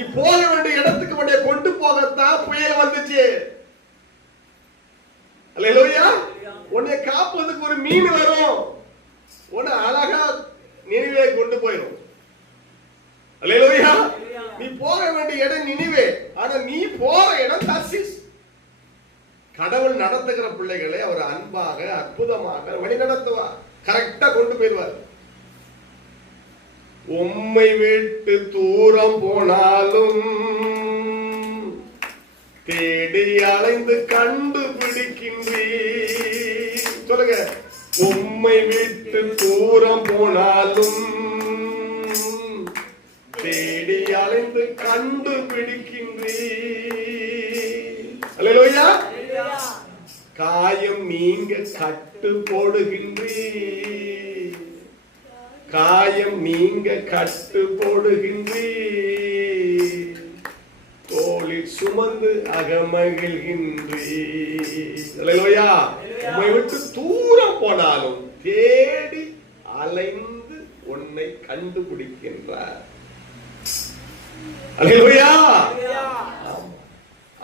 நீ போக வேண்டிய இடத்துக்கு உன்னை கொண்டு போகத்தான் புயல் வந்துச்சு. அல்லேலூயா. உன்னை காப்பதுக்கு ஒரு மீன் வரும், உன்னை அழகா நினைவே கொண்டு போயிடும். அல்லேலூயா. நீ போக வேண்டிய இடம் நினைவே, ஆனா நீ போற இடம் தர்சீஸ். கடவுள் நடத்துகிற பிள்ளைகளை அவர் அன்பாக அற்புதமாக வழி நடத்துவார், கரெக்டா கொண்டு போயிடுவார். உம்மை விட்டு தூரம் போனாலும் தேடி அலைந்து கண்டுபிடிக்கின்றீர். சொல்லுங்க, உம்மை விட்டு தூரம் போனாலும் தேடி அலைந்து கண்டுபிடிக்கின்றீர். அல்லேலூயா. காயம் நீங்க கட்டு போடுகின்றீர், காயம் நீங்க கட்டு போடுகின்றீர், தோளில் சுமந்து அகமகிழ்கின்றீர். அல்லேலூயா. உம்மை விட்டு தூரம் போனாலும் தேடி அலைந்து உன்னை கண்டுபிடிக்கின்றார். அல்லேலூயா.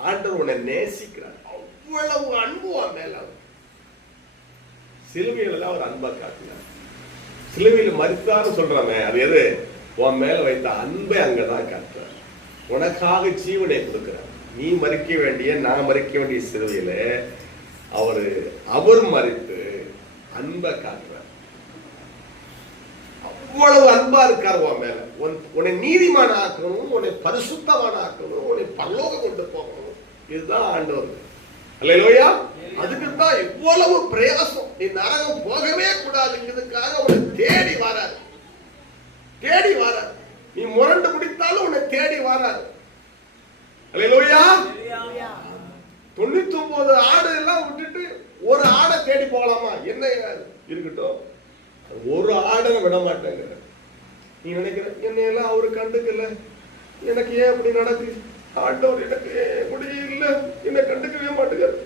ஆண்டவர் உன்னை நேசிக்கிறார், அவ்வளவு அன்பு மேல. சிலுவையில் அவர் அன்பா காட்டினார். சிலுவையில் மரித்தாரு சொல்றானே, அது எது? உன் மேல வைத்த அன்பை அங்கதான் காட்டுறார். உனக்காக ஜீவனை கொடுக்கிறார். நீ மறிக்க வேண்டிய, நான் மறிக்க வேண்டிய சிலுவையில அவர் மறித்து அன்பை காட்டுறார். அவ்வளவு அன்பா இருக்கார் உன் மேல. உன்னை நீதிமான ஆக்கணும், உன்னை பரிசுத்தமான ஆக்கணும், உன்னை பரலோகம் கொண்டு போகணும். இதுதான் ஆண்டவர். அல்லேலூயா. அதுக்குதான் இவ்வளவு பிரயாசம். நீ நரகம் போகவே கூடாதுங்கிறதுக்காக உன்னை தேடி வராரு, தேடி வராரு. நீ முரண்டு முடித்தாலும் உன்னை தேடி வராரு. அல்லேலூயா. 99 ஆடு எல்லாம் விட்டுட்டு ஒரு ஆடை தேடி போகலாமா? என்ன இருக்கட்டும், ஒரு ஆடை விட மாட்டேங்க. நீ நினைக்கிற என்னையெல்லாம் அவரு கண்டுக்கல, எனக்கு ஏன் அப்படி நடக்கு, ஆண்டவர் எனக்கு இப்படி இல்ல, என்ன கண்டுக்கவே மாட்டேங்கிறார்.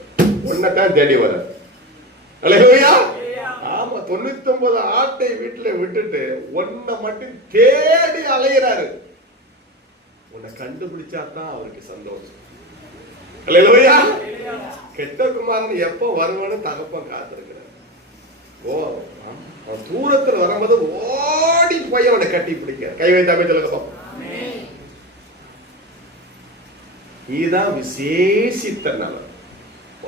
உன்னைத்தான் தேடி வர. அல்லேலூயா. ஆமா, 99 ஆட்டை வீட்டுல விட்டுட்டு உன்னை மட்டும் தேடி அலையிறாரு. உன்னை கண்டுபிடிச்சாதான் அவருக்கு சந்தோஷம். அல்லேலூயா. கெட்ட குமாரன் எப்ப வருவான்னு தகப்பன் காத்திருக்கிறார். ஓ, அவன் தூரத்தில் வரும்போது ஓடி போய் அவனை கட்டி பிடிக்க. கை வைத்த அமைச்சர், நீதான் விசேஷித்த நலம்.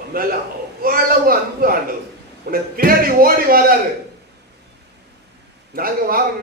உன்னால அவ்வளவு அன்பு ஆண்டவர். உன்னை தேடி ஓடி வராரு. நாங்க வாரம்